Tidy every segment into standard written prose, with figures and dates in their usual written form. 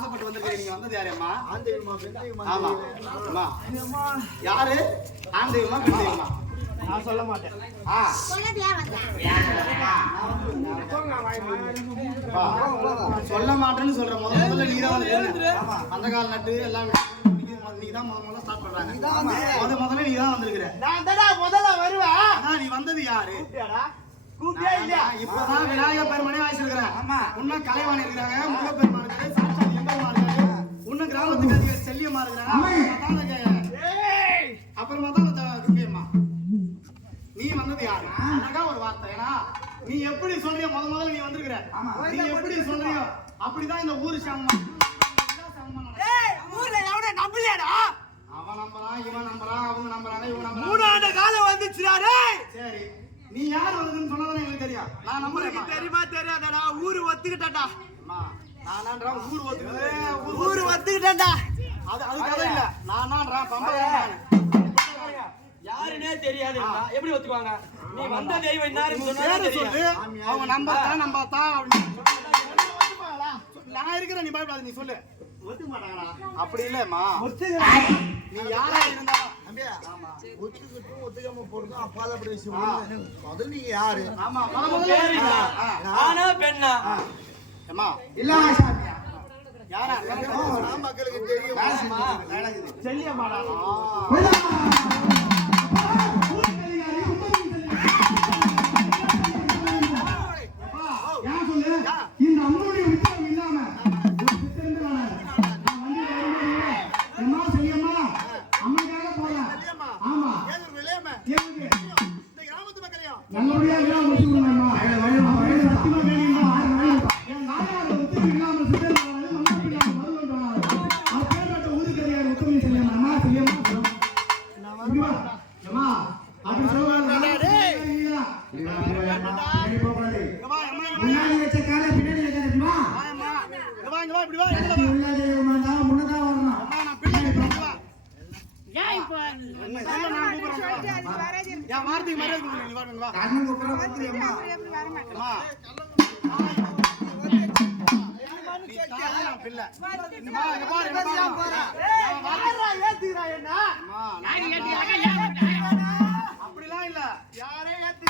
ஆசைப்பட்டு வந்திருக்கீங்க. நீங்க வந்தது யாரு அம்மா? ஆமா அம்மா. யாரு? ஆண் தெய்வமா பெண் தெய்வமா? நான் சொல்ல மாட்டேன். சொல்ல மாட்டேன்னு சொல்ற முதல்ல நீதான் அந்த கால நட்டு எல்லாம் நீதான் முதல்ல ஸ்டார்ட் பண்றாங்க. முதல்ல நீதான் வந்திருக்கிற. நான் தானே முதல்ல வருவேன். நீ வந்தது யாரு? கூப்பிட்டியா இல்லையா? இப்பதான் விநாயகர் பெருமானே வாசிச்சிருக்கிறேன். இன்னும் கலைவாணி இருக்கிறாங்க, முருக பெருமான் இருக்காரு, சாட்சாத் எம்பெருமான் இருக்காரு, இன்னும் கிராமத்துக்கு அதிகாரி செல்லியம்மா இருக்கிறாங்க. அப்புறமா தான் கேமா நீ வந்தது யாரு? அழகா ஒரு வார்த்தை. ஏன்னா நீ எப்படி சொல்றியோ முதல்ல நீ வந்திருக்கிற. நீ எப்படி சொல்றியோ அப்படிதான் இந்த ஊரு சமம். ஊர்ல எவனே நம்பலையாடா? அவன் நம்பறான், இவன் நம்பறான், அவங்க நம்பறாங்க, இவன் நம்பறாங்க. 3 ஆண்டு காலம் வந்துச்சுடா டேய். சரி நீ யார் வந்ததுன்னு சொன்னதானே எனக்கு தெரியும். நான் நம்புறேன். தெரியுமா தெரியாதடா? ஊரு ஒத்துக்கிட்டடா. அம்மா நானான்றா ஊர் ஒத்துக்கிட்டடா. அது கதை இல்ல. நானான்றா பம்பை யாருனே தெரியாது. எப்படி ஒத்துக்குவாங்க? நீ வந்த தெய்வம் என்னன்னு சொன்னா சொல்லு. அவங்க நம்பத்தா நான் இருக்கிறேன். நீ பயப்படாத, நீ சொல்லு. ஒத்துக்க மாட்டாங்கடா. அப்படி இல்லம்மா. நீ யாரா இருந்தா ஒத்துக்காம போறது அப்பால அப்படி விஷயம். முதல்ல நீங்க யாரு? ஆமா முதல்ல ஆனா பெண்ணா? அம்மா இல்ல சாமியா. யாரா? நான் மக்களுக்கு தெரியும். செல்லியம்மாடா. இந்த அம்மனுடைய உத்தரவு இல்லாம அம்மனுக்காக போறேன். ஆமா இந்த கிராமத்து மக்களையும் நல்லபடியா முடிச்சுக்கணும்மா. சத்தியமா வேணுமா? என் நாயார் உத்தரவு இல்லாம அப்பேற்பட்ட ஊரு கிடையாது. உத்தரவு செய்யமா செய்யமா அப்படி சொல்லுவாங்க. முன்னாடி வச்ச கால பின்னாடி வைக்காதீமா. இப்படி வா. முன்னதான் வரணும். நான் பிள்ளை வா. என் வார்த்தைக்கு மரியாதை கொடுங்க. நீ வாங்க வா. கண்ணன் கூப்பிடுற வந்து அம்மா அம்மா நீ தாயே நான் பிள்ளை. அம்மா இங்க பாரு இங்க பாரு. யாரா ஏத்துறா என்ன? அம்மா நான் அப்படிலாம் இல்ல. யாரே ஏத்து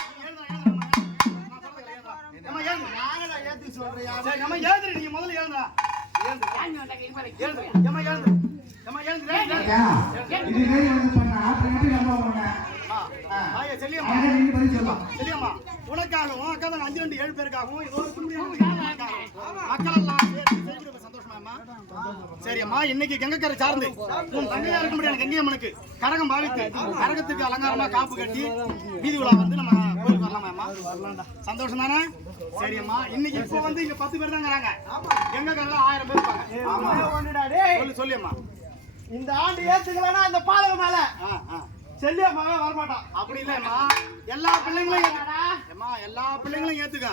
நம்ம ஏந்து. நாங்கடா ஏத்து சொல்றேன். சரி நம்ம ஏந்து. நீங்க முதல்ல ஏந்துடா. இது மாதிரி வந்து சொன்னா அப்படி நம்ம போனேன். செல்லியம்மா உனக்காகவும் அக்கா தான் 5 2 7 பேருக்காகவும் ஏதோ ஒரு மக்கள் எல்லாம் சந்தோஷமா? சரியம்மா இன்னைக்கு கங்கைக்கரை சார்ந்து உன் தங்கையா இருக்க முடியாது. கங்கை அம்மனுக்கு கரகம் பாவித்து கரகத்துக்கு அலங்காரமா காப்பு கட்டி வீதி உலா வந்து நம்ம கோயிலுக்கு வரலாமா? சந்தோஷம் தானே? சரியம்மா இன்னைக்கு இப்போ வந்து இங்க 10 பேர் தான் இருக்காங்க. கங்கைக்கரையில 1000 பேர் இருப்பாங்க. சொல்லியம்மா இந்த ஆண்டு ஏத்துக்கலன்னா அந்த பாலக மேல செல்லியம்மா வரமாட்டான். அப்படி இல்லம்மா. எல்லா பிள்ளைங்களும் ஏத்துக்க.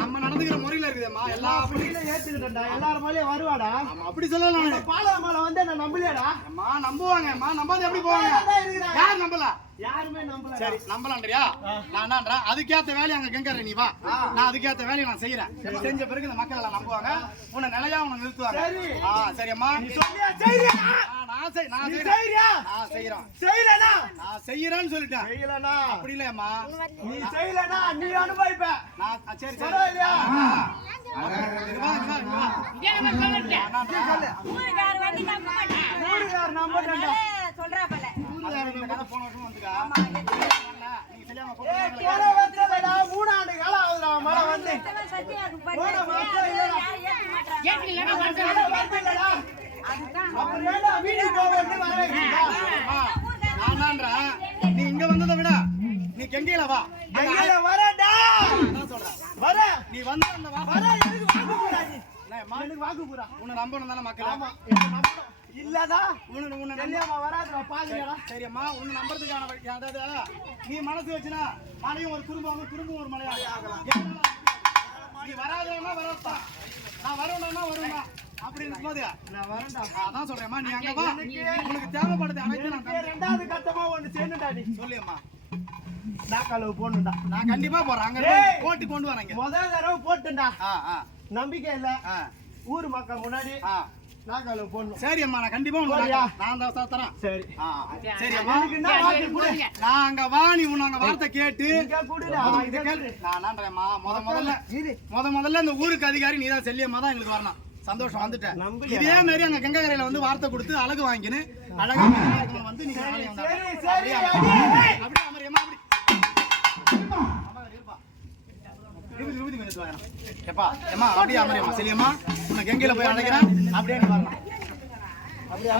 நம்ம நடந்துக்கிற முறையில இருக்குதேம்மா. எல்லா பிள்ளைங்களும் ஏத்துக்கிட்டா எல்லாரும் மேலயும் வருவாடா. அப்படி சொல்லலாம். பாலக மேல வந்து என்ன நம்பலையாடா? அம்மா நம்புவாங்க. நம்பாது எப்படி போவாங்க? யார் நம்பல? யாருமே நம்பல. சரி நம்பலான்றியா? நான் என்னன்றா அதுக்கேத்த வேலையை அங்க கங்கற நீ வா. நான் அதுக்கேத்த வேலையை நான் செய்யறேன். செஞ்ச பிறகு இந்த மக்கள் எல்லாம் நம்புவாங்க. உன்னை நிலையா உன்னை நிறுத்துவாங்க. சரி அம்மா நீ சொல்லியா செய்றியா? நான் செய்றேன். செய்யலனா நான் செய்யறேன்னு சொல்லிட்டேன். செய்யலனா அப்படி இல்லையம்மா. நீ செய்யலனா நீ அனுபவிப்ப. நான் சரி சரியா? ஊருகார் நம்ப மாட்டாங்க. சொல்றா பல போன வருஷம் வந்துக்கா. நீங்க தெரியாம போறவங்கடா 3 ஆண்டு காலம் ஆகுதுடா மழை வந்து. சத்தியாக்கு போற மாசம் இல்லடா. ஏத்துலனா வரலடா. அப்படியே வீட்டுக்கு போவேன்னு வரேன்டா. நானான்றா நீ இங்க வந்ததை விட நீ கெங்கையில வா. அங்க வரடா. நான் சொல்றேன். வர நீ வந்து அந்த வர எனக்கு வாக்கு போடா நீ. எனக்கு வாக்கு போடா. உன்னை நம்பணும் தானே மக்கள். ஆமா என்ன நம்பணும். இல்லடா உன்னை செல்லியம்மா வராதுடா பாருங்கடா. சரியம்மா உன்னை நம்பறதுக்கான வழி அதாவது நீ மனசு வச்சுனா மனையும் ஒரு திரும்பவும் ஒரு மலையாளி ஆகலாம். நீ வராதேன்னா வரப்பா. நான் வருவேன்னா வருவேன்னா அப்படி இருக்கும்போது நான் வரேன்டா. அதான் சொல்றேம்மா நீ அங்க வா. உனக்கு தேவைப்படுது அனைத்து நான் ரெண்டாவது கட்டமா ஒன்னு செய்யணும்டா நீ. சொல்லியம்மா. நாக்காளவு போடணும்டா. நான் கண்டிப்பா போறேன். அங்க போட்டு கொண்டு வரேன். முதல் தடவை போட்டுடா. நம்பிக்கை இல்ல. ஊர் மக்கள் முன்னாடி ஆ. நாக்கால போடணும். சரி அம்மா நான் கண்டிப்பா உனக்கு சரியா? நான் தான் தரேன். சரி. சரி அம்மா அதுக்கு என்ன வார்த்தை கொடு? நான் அங்க வா நீ உன்ன வார்த்தை கேட்டு இங்க கொடுடா. இதை கேளு. நான் என்னன்றேம்மா, முதல்ல இந்த ஊருக்கு அதிகாரி நீதான் செல்லியம்மா தான் எங்களுக்கு வரணும். சந்தோஷம் வந்துட்டேன். நம்பலையா? இதே மாதிரி அங்க கங்கக்கரையில வந்து வார்த்தை கொடுத்து அழகு வாங்கின்னு அழகா வந்து நீங்க நாளைக்கு வந்தா. சரி, சரி, அப்படியே அடி. அப்படியே அமரியம்மா அப்படி. விபூதி கொஞ்சம் வாங்கினா. எப்பா ஏம்மா அப்படியே அமரியம்மா செல்லியம்மா உன்னை கங்கையில போய் அழைக்கிறேன். அப்படியே நீ வரலாம். அப்படியே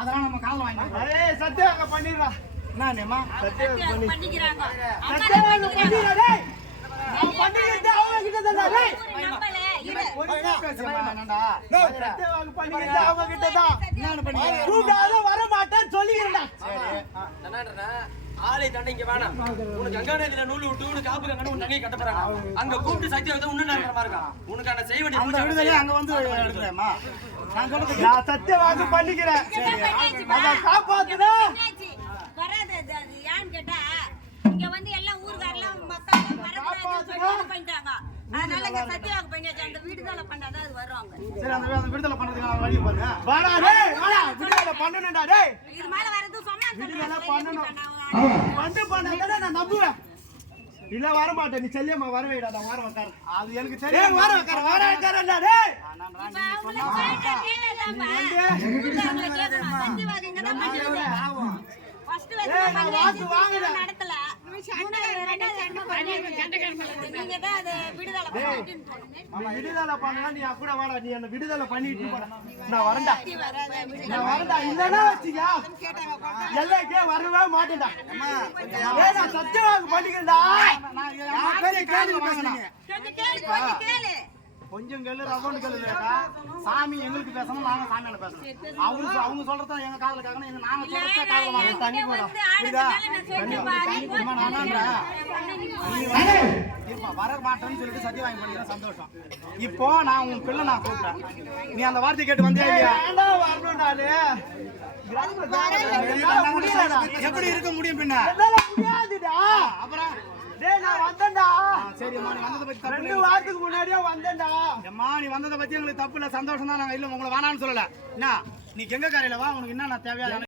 அதெல்லாம் நம்ம காலம் வாங்கிக்கலாம். ஏய், சத்தியவாங்க பண்ணிடுறா. என்னம்மா பண்ணிக்கிறாங்க. சத்தியவாங்க பண்ணிடுறா, டேய். நான் பண்ணிக்கிட்டு அவங்க கிட்ட தான், டேய். நம்பல இரு. என்னடா சத்தியவாங்க பண்ணிக்கிட்டு அவங்க கிட்ட தான். என்ன பண்ணி கூப்பிடாத வர மாட்டேன்னு சொல்லிக்கிறேன்டா. என்னன்றா, ஆளை தாண்டி இங்க வேணாம். உனக்கு அங்கானேதில நூல் விட்டு உனக்கு காப்பு கங்கன்னு உன் நகையை கட்ட போறாங்க. அங்க கூப்பிட்டு சக்தி வந்து உன்ன நேரமா இருக்கான். உனக்கான செய்ய வேண்டிய அந்த பூஜை விடுதலையே அங்க வந்து எடுக்கிறேம்மா. நான் சொல்றது நான் சத்தியவாங்க பண்ணிக்கிறேன். அதை காப்பாத்துனா என்னாச்சு? வராது அது ஏன்னு கேட்டா இங்க வந்து எல்லாம் ஊர்காரெல்லாம் மக்கள் வரக்கூடாதுன்னு சொல்லி இது பண்ணிட்டாங்க. அதனால இங்க சத்தியவாக்கு பண்ணியாச்சு. அந்த விடுதலை பண்ணாதான் அது வருவாங்க. சரி அந்த விடுதலை பண்றதுக்கான வழி பாருங்க. வாடா, டேய், வாடா. விடுதலை பண்ணணும்டா, டேய். இது மேல வரது சொன்னா விடுதலை பண்ணணும். பண்ணாதானே நான் நம்புவேன். இல்ல வர மாட்டேன். நீ செல்லியம்மா வர வைடா, நான் வர வைக்கிறேன். அது எனக்கு டேய், தெரியும். வர வைக்கிறேன்டா, டேய். நடத்தல நீங்க தான் அதை விடுதலை பண்ணிட்டு நீ விடுதலை பண்ணலாம், நீ கூட வாடா. நீ என்ன விடுதலை பண்ணிட்டு போடா. நான் வரேன்டா. நான் வரேன்டா. இல்லன்னா வச்சுக்கா எல்லைக்கே வரவே மாட்டேன்டா. ஏய், நான் சத்தியவாங்க பண்ணிக்கிறேன்டா. நான் பெரிய கேள்வி பேசுறீங்க. கொஞ்சம் கேளு கொஞ்சம் கேளு ரவுண்ட் கேளு கேட்டா சாமி எங்களுக்கு பேசணும் நாங்க சாமியால பேசணும். அவங்க சொல்றத எங்க காதுல கேட்கணும். எங்க நாங்க சொல்றத காதுல வாங்கணும். தண்ணி போடா. இருப்பா வர மாட்டேன்னு சொல்லிட்டு சத்தியம் வாங்கி பண்ணிக்கிறேன். சந்தோஷம். இப்போ நான் உன் பிள்ளை நான் கூப்பிட்டேன். நீ அந்த வார்த்தை கேட்டு வந்தியா இல்லையா? ஏன்டா வரணும் நானு? என்னால முடியலடா. எப்படி இருக்க முடியும் பின்ன? என்னால முடியாதுடா. அப்புறம் டேய், நான் வந்தேன்டா. சரிம்மா நீ வந்ததை பத்தி தப்பு 2 இல்லை. வாரத்துக்கு முன்னாடியே வந்தேன்டா. அம்மா நீ வந்ததை பத்தி எங்களுக்கு தப்பு இல்லை. சந்தோஷம் தான். நாங்க இல்ல உங்களை வேணாம்னு சொல்லல. என்ன நீ கெங்கக்காரையில வா. உனக்கு என்ன தேவையா